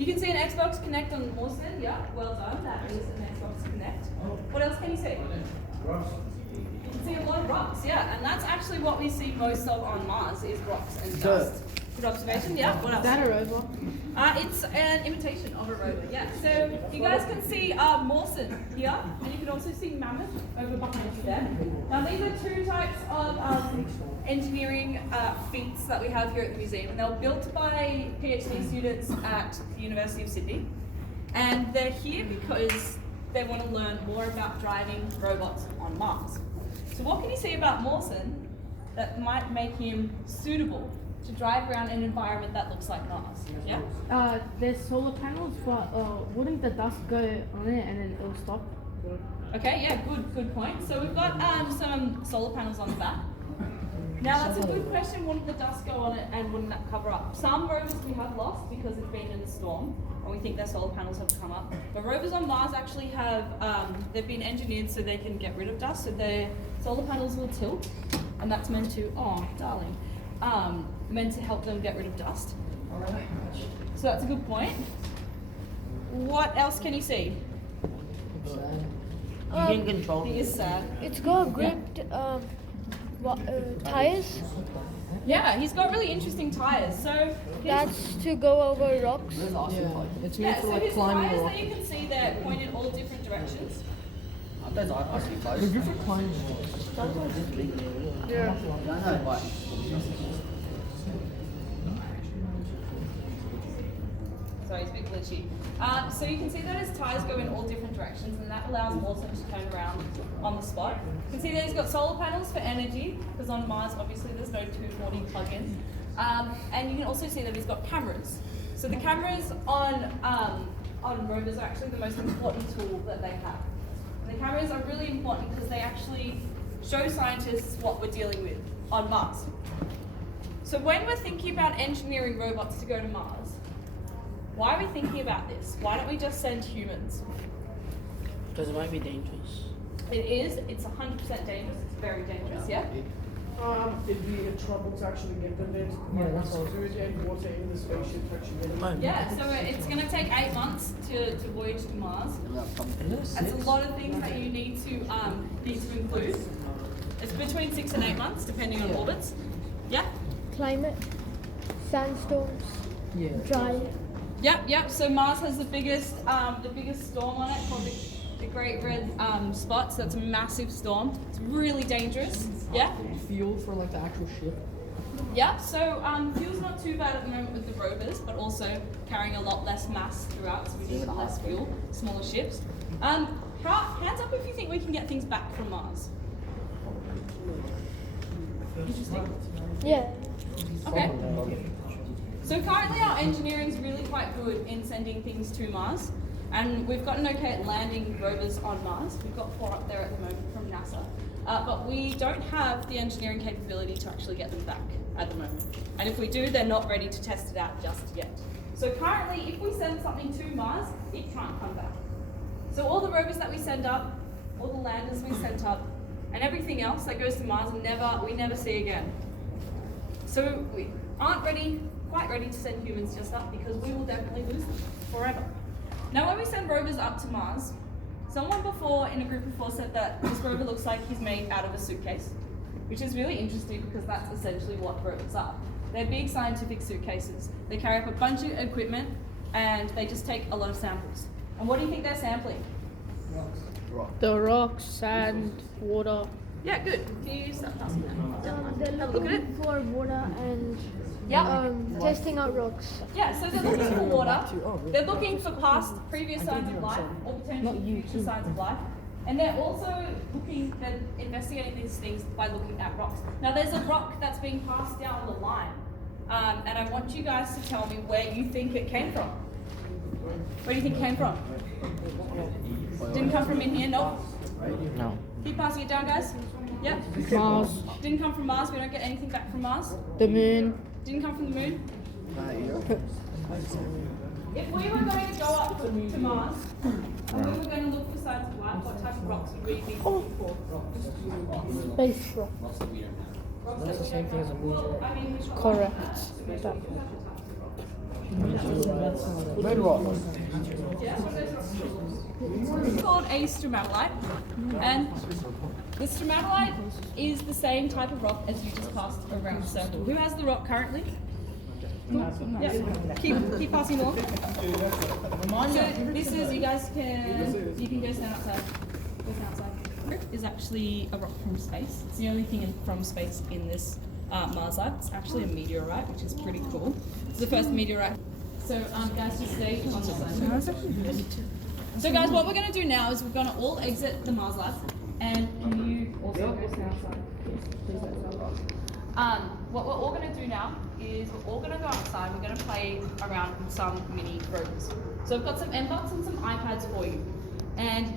You can see an Xbox Connect on Mawson. Yeah, well done. That is an Xbox Connect. What else can you see? You can see a lot of rocks, yeah, and that's actually what we see most of on Mars is rocks and dust. Good observation. Yeah. What else? Is that a rover? It's an imitation of a rover. Yeah. So you guys can see Mawson here, and you can also see Mammoth over behind you there. Now these are two types of engineering feats that we have here at the museum, and they were built by PhD students at the University of Sydney, and they're here because they want to learn more about driving robots on Mars. So what can you see about Mawson that might make him suitable to drive around an environment that looks like Mars? Yeah? There's solar panels, but wouldn't the dust go on it and then it'll stop? Okay, yeah, good point. So we've got some solar panels on the back. Now that's a good question, wouldn't the dust go on it and wouldn't that cover up? Some rovers we have lost because it's been in a storm, and we think their solar panels have come up. But rovers on Mars actually have, they've been engineered so they can get rid of dust, so their solar panels will tilt, and that's meant to, oh darling, meant to help them get rid of dust. So that's a good point. What else can you see? You can control It is sad. It's got gripped tires. Yeah, he's got really interesting tires. So That's to go over rocks. Yeah, it's made yeah, for so like his climbing tires or that you can see there point in all different directions. There's icy They're clothes. good for climbing. Yeah. I know, but Sorry, it's a bit glitchy. So you can see that his tires go in all different directions, and that allows Mawson to turn around on the spot. You can see that he's got solar panels for energy, because on Mars, obviously, there's no 240 plug-in. And you can also see that he's got cameras. So the cameras on rovers are actually the most important tool that they have. And the cameras are really important because they actually show scientists what we're dealing with on Mars. So when we're thinking about engineering robots to go to Mars, why are we thinking about this? Why don't we just send humans? because it might be dangerous. It is, it's 100% dangerous, it's very dangerous, yeah? It'd be a trouble to actually get them there. that's all. Food and water in the spaceship to actually get them. Yeah, so it's going to take 8 months to voyage to Mars. That's a lot of things that you need to include. It's between 6 and 8 months, depending on orbits. Yeah? Climate, sandstorms, Yeah. dry. Yep. So Mars has the biggest storm on it called the Great Red Spot. So it's a massive storm. It's really dangerous. Yeah. Fuel for like the actual ship. Yeah. So fuel's not too bad at the moment with the rovers, but also carrying a lot less mass throughout, so we need less fuel, smaller ships. Hands up if you think we can get things back from Mars. Interesting. Yeah. Okay. So currently our engineering is really quite good in sending things to Mars, and we've gotten okay at landing rovers on Mars. We've got 4 up there at the moment from NASA, but we don't have the engineering capability to actually get them back at the moment. And if we do, they're not ready to test it out just yet. So currently, if we send something to Mars, it can't come back. So all the rovers that we send up, all the landers we sent up, and everything else that goes to Mars, we never see again. So we aren't quite ready to send humans just up because we will definitely lose them forever. Now when we send rovers up to Mars, someone before in a group of 4 said that this rover looks like he's made out of a suitcase, which is really interesting because that's essentially what rovers are. They're big scientific suitcases. They carry up a bunch of equipment and they just take a lot of samples. And what do you think they're sampling? The rocks, sand, water. Yeah, good. Can you start passing that? They're Have a look at it. looking for water and Yeah. testing out rocks. Yeah, so they're looking for water. They're looking for previous signs of life or potentially future signs of life. And they're also they're investigating these things by looking at rocks. Now there's a rock that's being passed down the line. And I want you guys to tell me where you think it came from. Where do you think it came from? Didn't come from in here, no? No. Keep passing it down, guys. Yep. Mars, Didn't come from Mars, we don't get anything back from Mars. the moon. Didn't come from the moon. If we were going to go up to Mars and we were going to look for signs of life, what type of rocks would we be looking for? Space rock. Rocks That's the same thing as a moon. Well, I mean, which Correct. Red rock. It's called a stromatolite, and the stromatolite is the same type of rock as you just passed around the circle. Who has the rock currently? Yep. Keep passing along. So this is, you can go stand outside. Go stand outside. Is actually a rock from space. It's the only thing from space in this Mars life. It's actually a meteorite, which is pretty cool. It's the first meteorite. So guys, just stay on the side. So guys, what we're going to do now is we're going to all exit the Mars lab, and can you also go stand outside? Please don't stand. What we're all going to do now is we're all going to go outside. We're going to play around with some mini rovers. So I've got some MBooks and some iPads for you, and